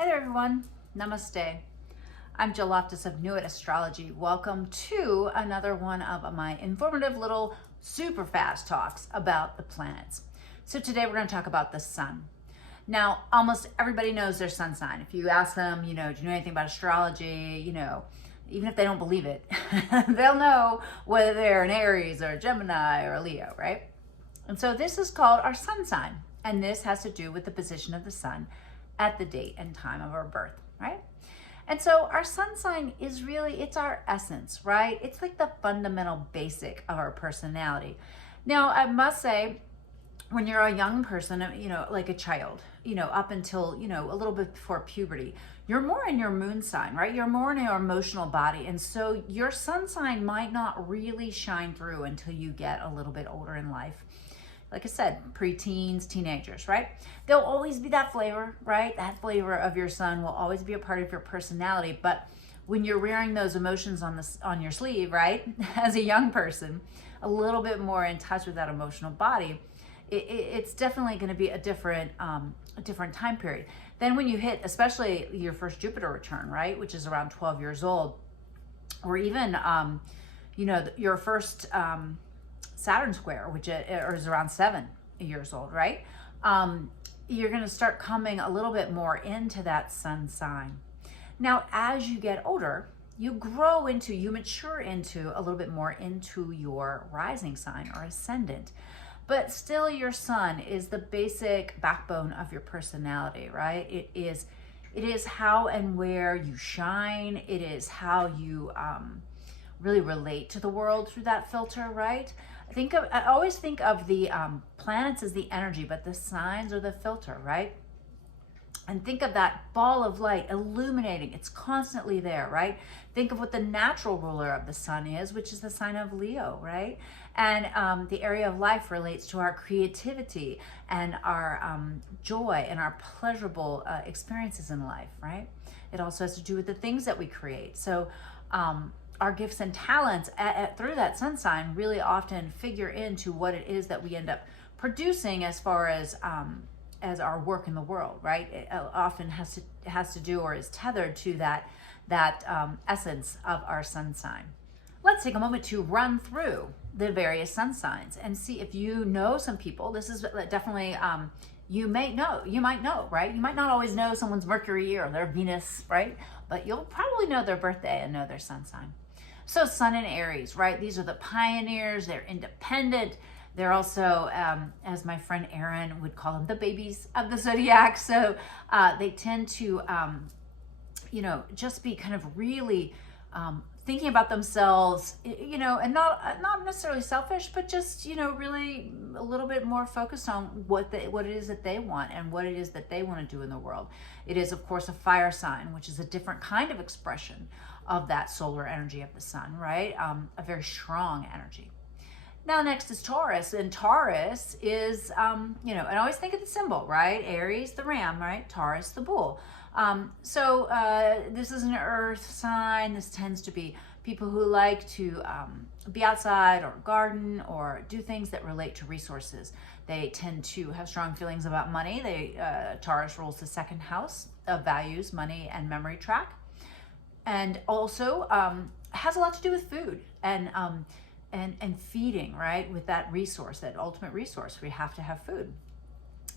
Hi there everyone, namaste. I'm Jill Loftis of New at Astrology. Welcome to another one of my informative little super fast talks about the planets. So today we're going to talk about the sun. Now, almost everybody knows their sun sign. If you ask them, do you know anything about astrology, even if they don't believe it, they'll know whether they're an Aries or a Gemini or a Leo, right? And so this is called our sun sign. And this has to do with the position of the sun at the date and time of our birth, right? And so our sun sign is really, it's our essence, right? It's like the fundamental basic of our personality. Now, I must say, when you're a young person, like a child, up until, a little bit before puberty, you're more in your moon sign, right? You're more in your emotional body. And so your sun sign might not really shine through until you get a little bit older in life. Like I said, preteens, teenagers, right? There'll always be that flavor, right? That flavor of your sun will always be a part of your personality. But when you're wearing those emotions on your sleeve, right? As a young person, a little bit more in touch with that emotional body, it's definitely going to be a different time period. Then when you hit, especially your first Jupiter return, right? Which is around 12 years old, or even, your first, Saturn square, which is around 7 years old, right? You're going to start coming a little bit more into that sun sign. Now, as you get older, you mature into a little bit more into your rising sign or ascendant. But still, your sun is the basic backbone of your personality, right? It is how and where you shine. It is how you really relate to the world through that filter, right? I always think of the planets as the energy, but the signs are the filter, right? And think of that ball of light illuminating. It's constantly there, right? Think of what the natural ruler of the sun is, which is the sign of Leo, right? And the area of life relates to our creativity and our joy and our pleasurable experiences in life, right? It also has to do with the things that we create. So, our gifts and talents through that sun sign really often figure into what it is that we end up producing as far as our work in the world, right? It often has to do or is tethered to that essence of our sun sign. Let's take a moment to run through the various sun signs and see if you know some people. This is definitely you might know, right? You might not always know someone's Mercury or their Venus, right? But you'll probably know their birthday and know their sun sign. So Sun in Aries, right? These are the pioneers. They're independent. They're also, as my friend Erin would call them, the babies of the zodiac. So they tend to, just be kind of really thinking about themselves, and not necessarily selfish, but just, really a little bit more focused on what it is that they want and what it is that they want to do in the world. It is, of course, a fire sign, which is a different kind of expression of that solar energy of the sun, right? A very strong energy. Now, next is Taurus, and Taurus is, and I always think of the symbol, right? Aries, the ram, right? Taurus, the bull. So this is an earth sign. This tends to be people who like to be outside or garden or do things that relate to resources. They tend to have strong feelings about money. Taurus rules the second house of values, money, and memory track. And also has a lot to do with food and feeding, right? With that resource, that ultimate resource, we have to have food.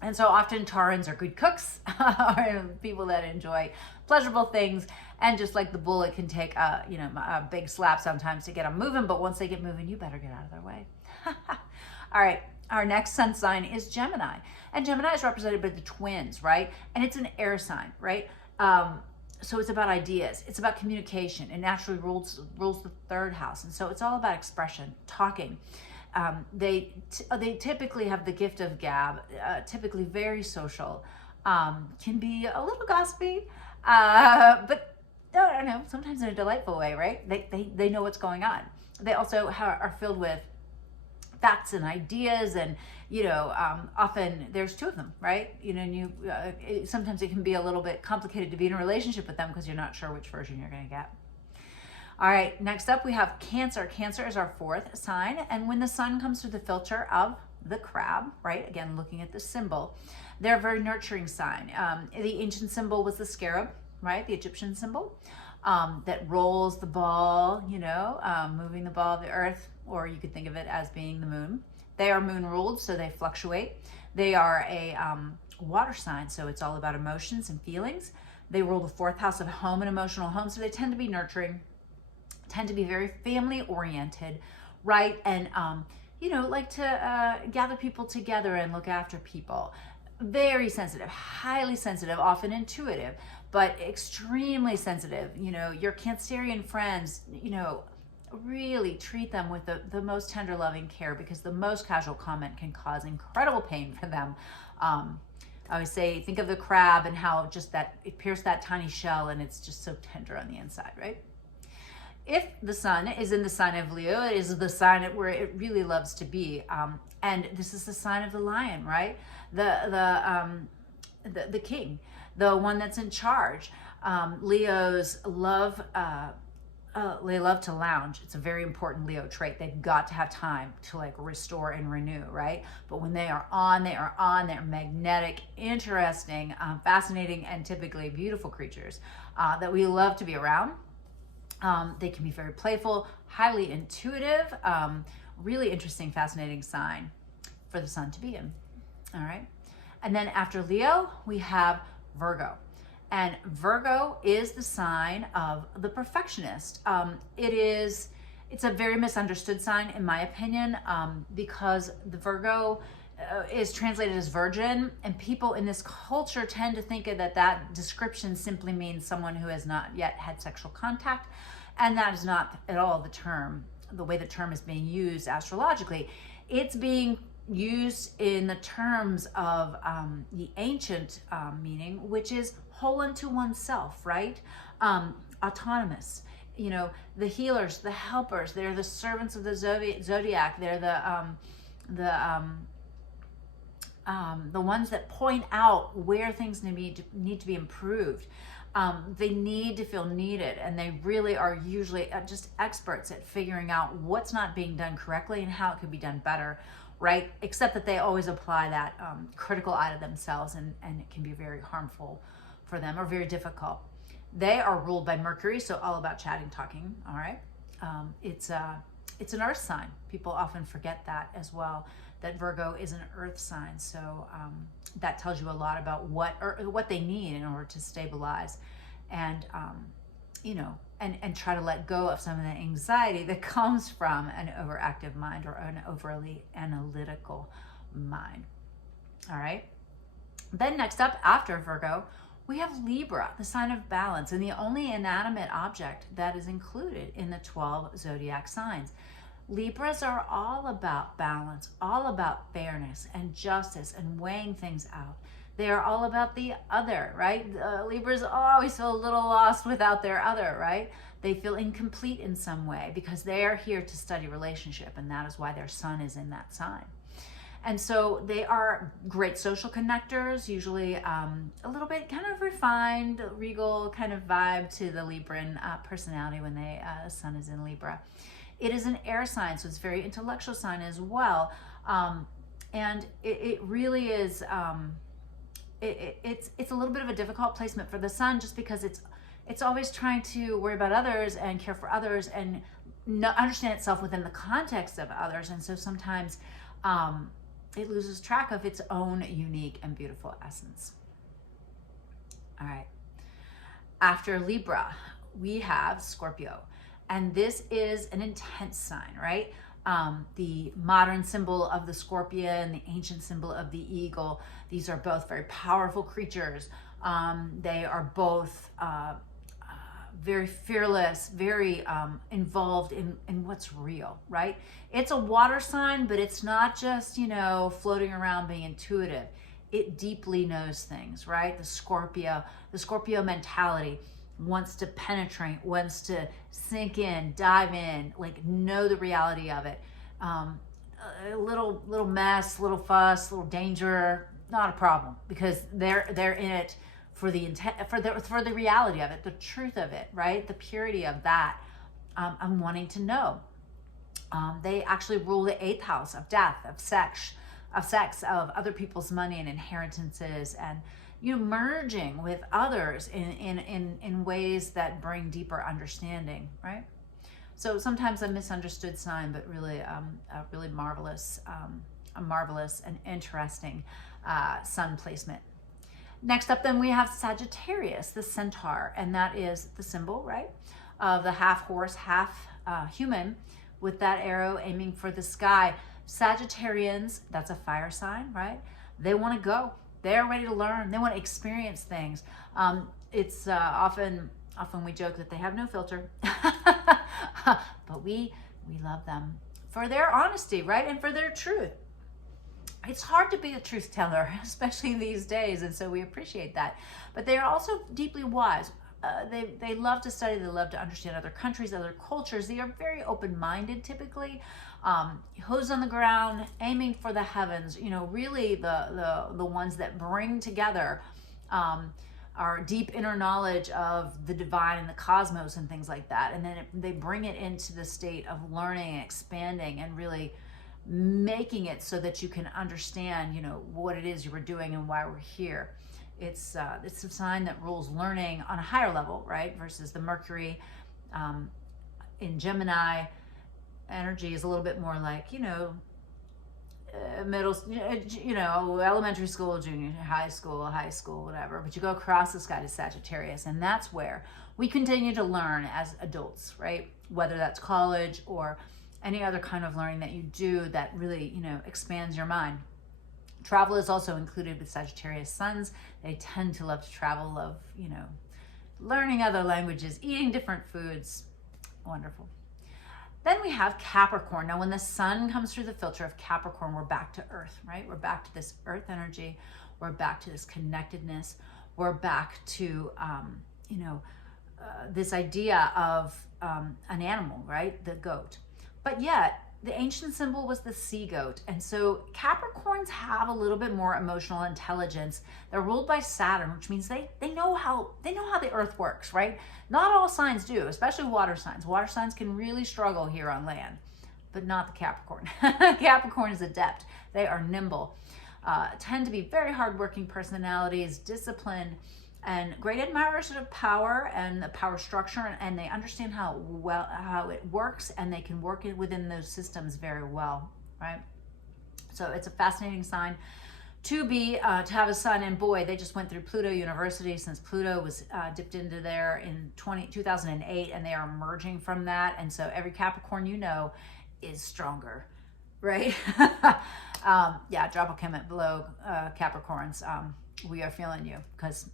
And so often Taurans are good cooks, or people that enjoy pleasurable things. And just like the bull, it can take a big slap sometimes to get them moving. But once they get moving, you better get out of their way. All right. Our next sun sign is Gemini. And Gemini is represented by the twins, right? And it's an air sign, right? So it's about ideas. It's about communication. It naturally rules the third house. And so it's all about expression, talking. They typically have the gift of gab, typically very social, can be a little gossipy, but I don't know, sometimes in a delightful way, right? They know what's going on. They also are filled with facts and ideas, and often there's two of them, right? Sometimes it can be a little bit complicated to be in a relationship with them because you're not sure which version you're going to get. All right, next up we have Cancer. Cancer is our fourth sign, and when the sun comes through the filter of the crab, right? Again, looking at the symbol, They're a very nurturing sign. The ancient symbol was the scarab, right? The Egyptian symbol that rolls the ball, moving the ball of the earth, or you could think of it as being the moon. They are moon ruled, so they fluctuate. They are a water sign, so it's all about emotions and feelings. They rule the fourth house of home and emotional home, so they tend to be nurturing, tend to be very family oriented, right? And, like to gather people together and look after people. Very sensitive, highly sensitive, often intuitive, but extremely sensitive. Your Cancerian friends, really treat them with the most tender, loving care, because the most casual comment can cause incredible pain for them. I always say, think of the crab and how just it pierced that tiny shell and it's just so tender on the inside, right? If the sun is in the sign of Leo, it is the sign where it really loves to be. And this is the sign of the lion, right? The king, the one that's in charge. Leos love, they love to lounge. It's a very important Leo trait. They've got to have time to restore and renew, right? But when they are on, they're magnetic, interesting, fascinating, and typically beautiful creatures that we love to be around. They can be very playful, highly intuitive, really interesting, fascinating sign for the sun to be in. All right. And then after Leo, we have Virgo. And Virgo is the sign of the perfectionist. It's a very misunderstood sign, in my opinion, because the Virgo is translated as virgin, and people in this culture tend to think that description simply means someone who has not yet had sexual contact, and that is not at all the way the term is being used astrologically. It's being used in the terms of the ancient meaning, which is whole unto oneself, right? Autonomous. The healers, the helpers, they're the servants of the zodiac. They're the ones that point out where things need to be improved. They need to feel needed, and they really are usually just experts at figuring out what's not being done correctly and how it could be done better, right? Except that they always apply that critical eye to themselves, and it can be very harmful for them or very difficult. They are ruled by Mercury, so all about chatting, talking, all right? It's an earth sign. People often forget that as well, that Virgo is an earth sign. So that tells you a lot about what they need in order to stabilize and, and try to let go of some of the anxiety that comes from an overactive mind or an overly analytical mind. All right. Then next up after Virgo, we have Libra, the sign of balance, and the only inanimate object that is included in the 12 zodiac signs. Libras are all about balance, all about fairness and justice and weighing things out. They are all about the other, right? Libras always feel a little lost without their other, right? They feel incomplete in some way because they are here to study relationship, and that is why their sun is in that sign. And so they are great social connectors, usually a little bit kind of refined, regal kind of vibe to the Libran personality when the sun is in Libra. It is an air sign, so it's a very intellectual sign as well. And it really is, it's a little bit of a difficult placement for the sun, just because it's always trying to worry about others and care for others and understand itself within the context of others. And so sometimes it loses track of its own unique and beautiful essence. All right. After Libra, we have Scorpio. And this is an intense sign, right? The modern symbol of the scorpion, the ancient symbol of the eagle. These are both very powerful creatures. They are both very fearless, very involved in what's real, right? It's a water sign, but it's not just, floating around being intuitive. It deeply knows things, right? The Scorpio mentality wants to penetrate, wants to sink in, dive in, know the reality of it. A little mess, little fuss, little danger, not a problem, because they're in it for the intent, for the reality of it, the truth of it, right? The purity of that. I'm wanting to know. They actually rule the 8th house of death, of sex, sex, of other people's money and inheritances, and merging with others in ways that bring deeper understanding, right? So sometimes a misunderstood sign, but really a really marvelous, and interesting sun placement. Next up, then, we have Sagittarius, the centaur, and that is the symbol, right, of the half horse, half human, with that arrow aiming for the sky. Sagittarians, that's a fire sign, right? They want to go. They're ready to learn. They want to experience things. It's often we joke that they have no filter, but we love them for their honesty, right, and for their truth. It's hard to be a truth teller, especially these days, and so we appreciate that. But they are also deeply wise. They love to study. They love to understand other countries, other cultures. They are very open-minded, typically. Hooves on the ground, aiming for the heavens. Really the ones that bring together our deep inner knowledge of the divine and the cosmos and things like that. And then they bring it into the state of learning and expanding and really making it so that you can understand, what it is you were doing and why we're here. It's a sign that rules learning on a higher level, right? Versus the Mercury in Gemini. Energy is a little bit more like, middle, elementary school, junior high school, whatever. But you go across the sky to Sagittarius, and that's where we continue to learn as adults, right? Whether that's college or any other kind of learning that you do that really, expands your mind. Travel is also included with Sagittarius suns. They tend to love to travel, love, learning other languages, eating different foods. Wonderful. Then we have Capricorn. Now, when the sun comes through the filter of Capricorn, we're back to earth, right? We're back to this earth energy. We're back to this connectedness. We're back to, this idea of an animal, right? The goat. But yet, the ancient symbol was the sea goat. And so Capricorns have a little bit more emotional intelligence. They're ruled by Saturn, which means they know how the earth works, right? Not all signs do, especially water signs. Water signs can really struggle here on land, but not the Capricorn. Capricorn is adept. They are nimble, tend to be very hardworking personalities, disciplined, and great admirers of power and the power structure, and they understand how it works, and they can work within those systems very well, right? So it's a fascinating sign to have a sun, and boy, they just went through Pluto University since Pluto was dipped into there in 2008, and they are emerging from that, and so every Capricorn is stronger, right? Drop a comment below, Capricorns. We are feeling you, because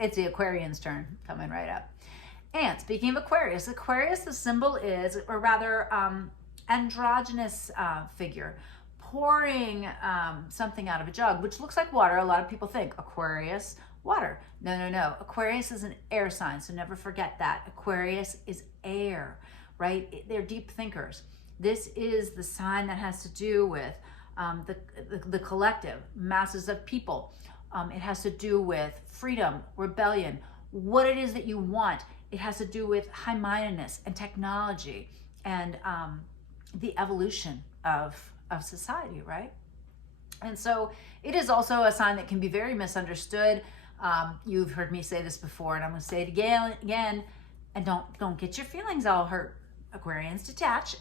it's the Aquarian's turn coming right up. And speaking of Aquarius, the symbol is, or rather, androgynous figure, pouring something out of a jug, which looks like water. A lot of people think Aquarius, water. No. Aquarius is an air sign, so never forget that. Aquarius is air, right? They're deep thinkers. This is the sign that has to do with the collective, masses of people. It has to do with freedom, rebellion, what it is that you want. It has to do with high-mindedness and technology and the evolution of society, right? And so it is also a sign that can be very misunderstood. You've heard me say this before, and I'm going to say it again. And don't get your feelings all hurt, Aquarians. Detach.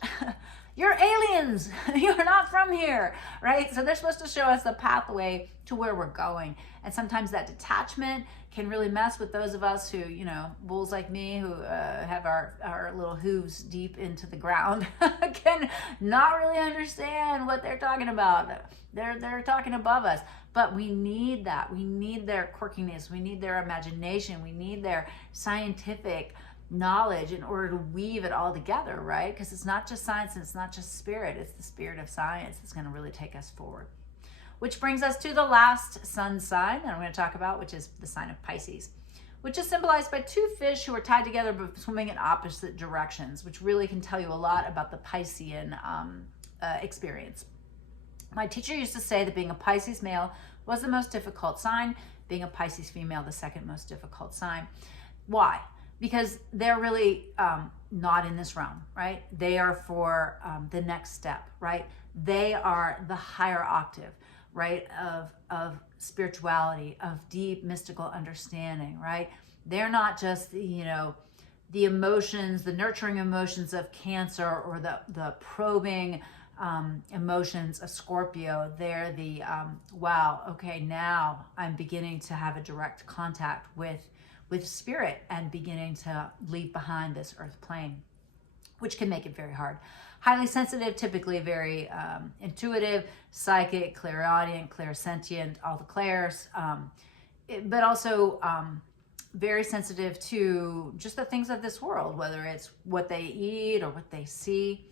You're aliens. You're not from here, right? So they're supposed to show us the pathway to where we're going. And sometimes that detachment can really mess with those of us who, bulls like me who have our little hooves deep into the ground, can not really understand what they're talking about. They're talking above us. But we need that. We need their quirkiness. We need their imagination. We need their scientific knowledge in order to weave it all together, right? Because it's not just science and it's not just spirit. It's the spirit of science that's going to really take us forward. Which brings us to the last sun sign that I'm going to talk about, which is the sign of Pisces, which is symbolized by two fish who are tied together but swimming in opposite directions, which really can tell you a lot about the Piscean experience. My teacher used to say that being a Pisces male was the most difficult sign, being a Pisces female the second most difficult sign. Why? because they're really not in this realm, right? They are for the next step, right? They are the higher octave, right, of spirituality, of deep mystical understanding, right? They're not just, you know, the emotions, the nurturing emotions of Cancer, or the probing emotions of Scorpio. They're the, wow, okay, now I'm beginning to have a direct contact with spirit and beginning to leave behind this earth plane, which can make it very hard. Highly sensitive, typically very intuitive, psychic, clairaudient, clairsentient, all the clairs, but also very sensitive to just the things of this world, whether it's what they eat or what they see.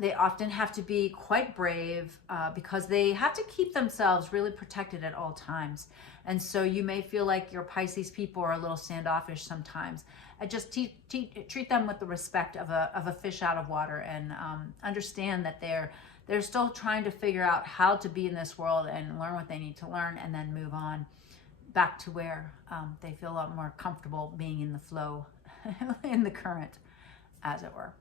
They often have to be quite brave because they have to keep themselves really protected at all times. And so you may feel like your Pisces people are a little standoffish sometimes. I just treat them with the respect of a fish out of water, and understand that they're still trying to figure out how to be in this world and learn what they need to learn, and then move on back to where they feel a lot more comfortable being in the flow, in the current, as it were.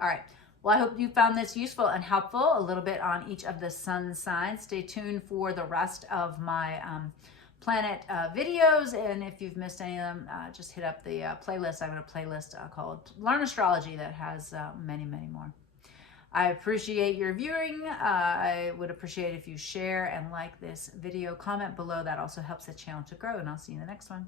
All right. Well, I hope you found this useful and helpful, a little bit on each of the sun signs. Stay tuned for the rest of my planet videos, and if you've missed any of them, just hit up the playlist. I have a playlist called Learn Astrology that has many, many more. I appreciate your viewing. I would appreciate if you share and like this video. Comment below. That also helps the channel to grow, and I'll see you in the next one.